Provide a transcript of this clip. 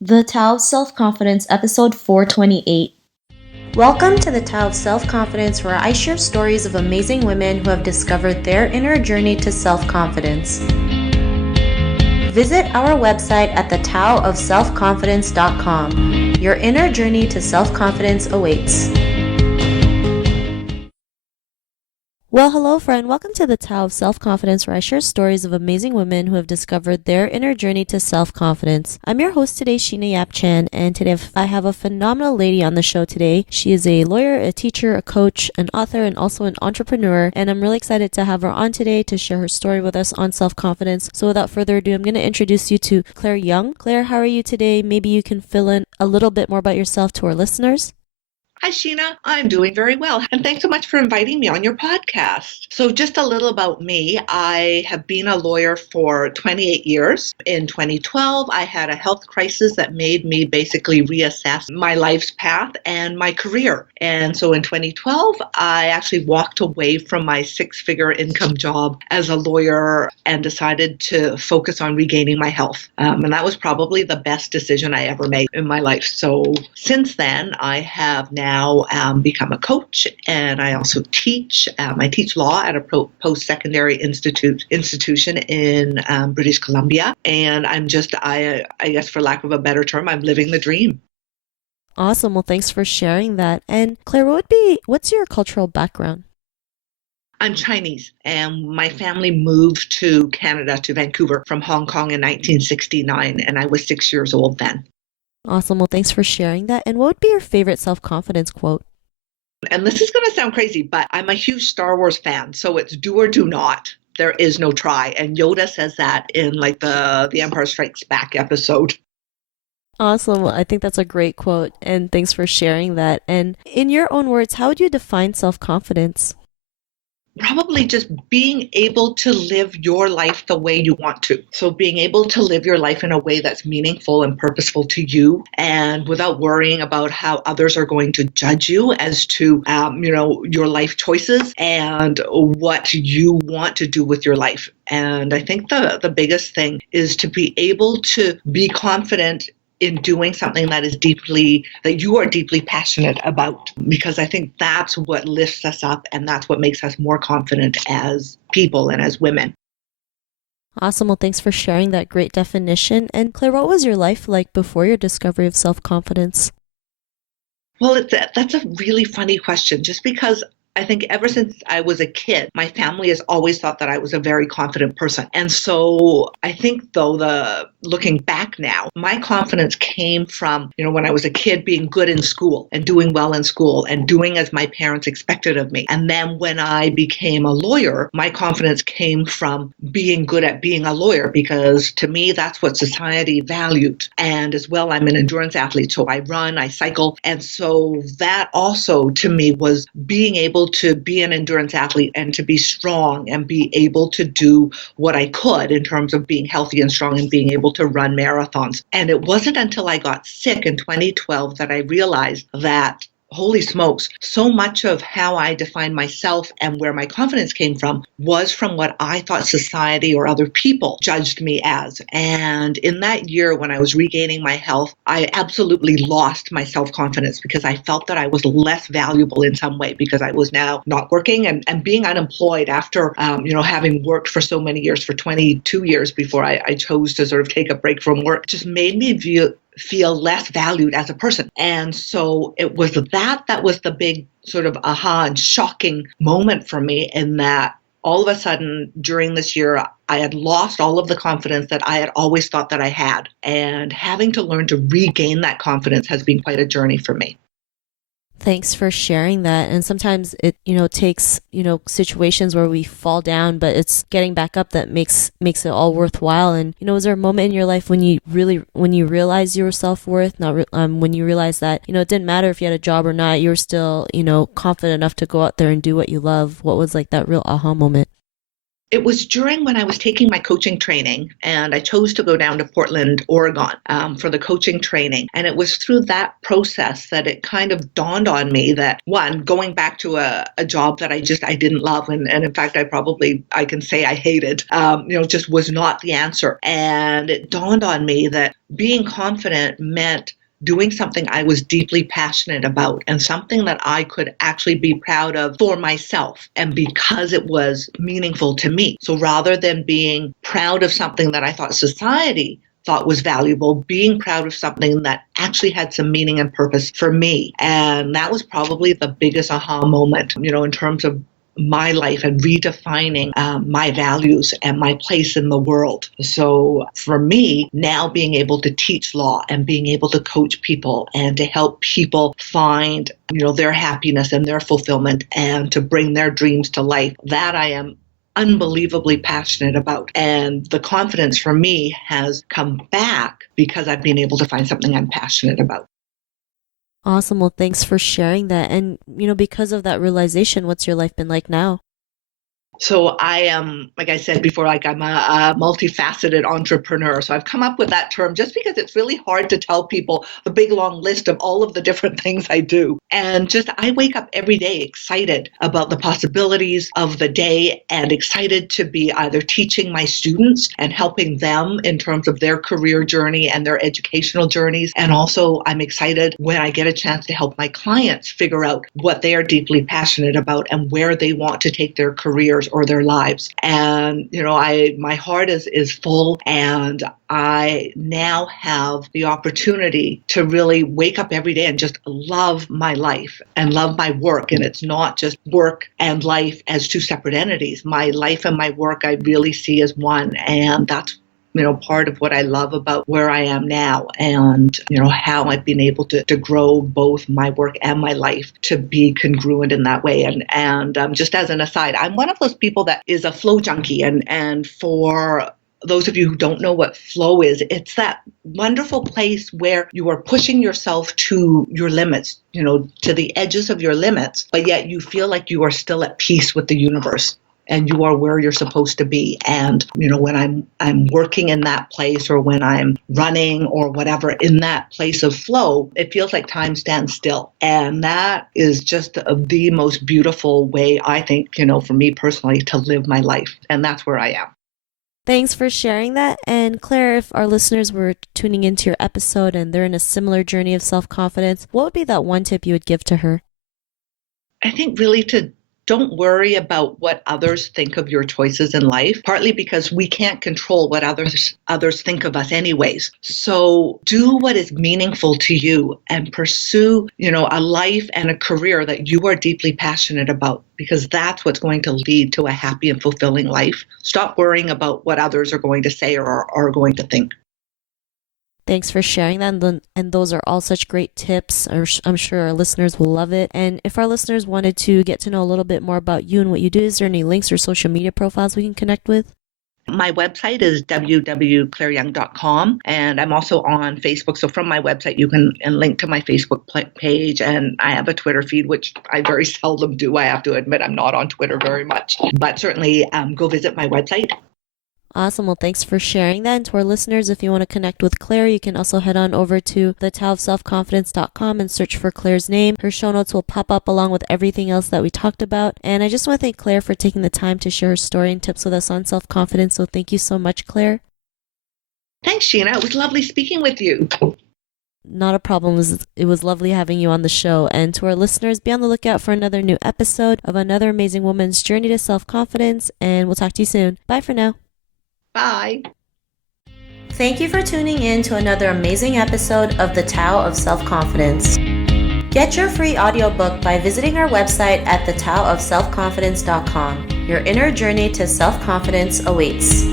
The Tao of Self-Confidence, episode 428. Welcome to the Tao of Self-Confidence, where I share stories of amazing women who have discovered their inner journey to self-confidence. Visit our website at thetaoofselfconfidence.com. Your inner journey to self-confidence awaits. Well, hello, friend. Welcome to the Tao of Self-Confidence, where I share stories of amazing women who have discovered their inner journey to self-confidence. I'm your host today, Sheena Yap Chan, and today I have a phenomenal lady on the show today. She is a lawyer, a teacher, a coach, an author, and also an entrepreneur, and I'm really excited to have her on today to share her story with us on self-confidence. So without further ado, I'm going to introduce you to Claire Yeung. Claire, how are you today? Maybe you can fill in a little bit more about yourself to our listeners. Hi, Sheena. I'm doing very well. And thanks so much for inviting me on your podcast. So just a little about me. I have been a lawyer for 28 years. In 2012, I had a health crisis that made me basically reassess my life's path and my career. And so in 2012, I actually walked away from my six-figure income job as a lawyer and decided to focus on regaining my health. And that was probably the best decision I ever made in my life. So since then, I have now become a coach, and I also teach. I teach law at a post-secondary institution in British Columbia, and I'm just, I guess for lack of a better term, I'm living the dream. Awesome. Well, thanks for sharing that. And Claire, what's your cultural background? I'm Chinese, and my family moved to Canada, to Vancouver, from Hong Kong in 1969, and I was 6 years old then. Awesome. Well, thanks for sharing that. And what would be your favorite self-confidence quote? And this is going to sound crazy, but I'm a huge Star Wars fan, so it's do or do not. There is no try. And Yoda says that in like the Empire Strikes Back episode. Awesome. Well, I think that's a great quote, and thanks for sharing that. And in your own words, how would you define self-confidence? Probably just being able to live your life the way you want to. So being able to live your life in a way that's meaningful and purposeful to you, and without worrying about how others are going to judge you as to, your life choices and what you want to do with your life. And I think the biggest thing is to be able to be confident in doing something that you are deeply passionate about, because I think that's what lifts us up and that's what makes us more confident as people and as women. Awesome. Well, thanks for sharing that great definition. And Claire, what was your life like before your discovery of self-confidence? Well, that's a really funny question, just because I think ever since I was a kid, my family has always thought that I was a very confident person. And so I think, though, looking back now, my confidence came from, when I was a kid, being good in school and doing well in school and doing as my parents expected of me. And then when I became a lawyer, my confidence came from being good at being a lawyer, because to me, that's what society valued. And as well, I'm an endurance athlete, so I run, I cycle. And so that also, to me, was being able to be an endurance athlete and to be strong and be able to do what I could in terms of being healthy and strong and being able to run marathons. And it wasn't until I got sick in 2012 that I realized that, holy smokes, so much of how I defined myself and where my confidence came from was from what I thought society or other people judged me as. And in that year, when I was regaining my health, I absolutely lost my self-confidence, because I felt that I was less valuable in some way, because I was now not working and being unemployed after, having worked for so many years, for 22 years before I chose to sort of take a break from work, just made me feel less valued as a person. And so it was that was the big sort of aha and shocking moment for me, in that all of a sudden during this year, I had lost all of the confidence that I had always thought that I had. And having to learn to regain that confidence has been quite a journey for me. Thanks for sharing that. And sometimes it, takes, situations where we fall down, but it's getting back up that makes it all worthwhile. And, was there a moment in your life when you realized your self-worth, when you realized that, it didn't matter if you had a job or not, you were still, confident enough to go out there and do what you love? What was like that real aha moment? It was during when I was taking my coaching training, and I chose to go down to Portland, Oregon for the coaching training. And it was through that process that it kind of dawned on me that, one, going back to a job that I didn't love. And in fact, I can say I hated, just was not the answer. And it dawned on me that being confident meant doing something I was deeply passionate about and something that I could actually be proud of for myself and because it was meaningful to me. So rather than being proud of something that I thought society thought was valuable, being proud of something that actually had some meaning and purpose for me. And that was probably the biggest aha moment, in terms of my life and redefining my values and my place in the world. So for me, now being able to teach law and being able to coach people and to help people find, their happiness and their fulfillment and to bring their dreams to life, that I am unbelievably passionate about. And the confidence for me has come back because I've been able to find something I'm passionate about. Awesome. Well, thanks for sharing that. And, because of that realization, what's your life been like now? So I am, like I said before, I'm a multi-faceted entrepreneur. So I've come up with that term just because it's really hard to tell people the big long list of all of the different things I do. And I wake up every day excited about the possibilities of the day and excited to be either teaching my students and helping them in terms of their career journey and their educational journeys. And also I'm excited when I get a chance to help my clients figure out what they are deeply passionate about and where they want to take their careers or their lives. And, my heart is full, and I now have the opportunity to really wake up every day and just love my life and love my work. And it's not just work and life as two separate entities. My life and my work I really see as one. And that's part of what I love about where I am now and, how I've been able to grow both my work and my life to be congruent in that way. And just as an aside, I'm one of those people that is a flow junkie. And for those of you who don't know what flow is, it's that wonderful place where you are pushing yourself to your limits, to the edges of your limits, but yet you feel like you are still at peace with the universe. And you are where you're supposed to be. And, when I'm working in that place or when I'm running or whatever in that place of flow, it feels like time stands still. And that is just the most beautiful way, I think, for me personally, to live my life. And that's where I am. Thanks for sharing that. And Claire, if our listeners were tuning into your episode and they're in a similar journey of self-confidence, what would be that one tip you would give to her? I think really to don't worry about what others think of your choices in life, partly because we can't control what others think of us anyways. So do what is meaningful to you and pursue, a life and a career that you are deeply passionate about, because that's what's going to lead to a happy and fulfilling life. Stop worrying about what others are going to say or are going to think. Thanks for sharing that. And those are all such great tips. I'm sure our listeners will love it. And if our listeners wanted to get to know a little bit more about you and what you do, is there any links or social media profiles we can connect with? My website is www.claireyeung.com, and I'm also on Facebook. So from my website, you can link to my Facebook page, and I have a Twitter feed, which I very seldom do. I have to admit, I'm not on Twitter very much, but certainly go visit my website. Awesome. Well, thanks for sharing that. And to our listeners, if you want to connect with Claire, you can also head on over to thetaoofselfconfidence.com and search for Claire's name. Her show notes will pop up along with everything else that we talked about. And I just want to thank Claire for taking the time to share her story and tips with us on self-confidence. So thank you so much, Claire. Thanks, Sheena. It was lovely speaking with you. Not a problem. It was lovely having you on the show. And to our listeners, be on the lookout for another new episode of another amazing woman's journey to self-confidence. And we'll talk to you soon. Bye for now. Bye. Thank you for tuning in to another amazing episode of The Tao of Self-Confidence. Get your free audiobook by visiting our website at thetaoofselfconfidence.com. Your inner journey to self-confidence awaits.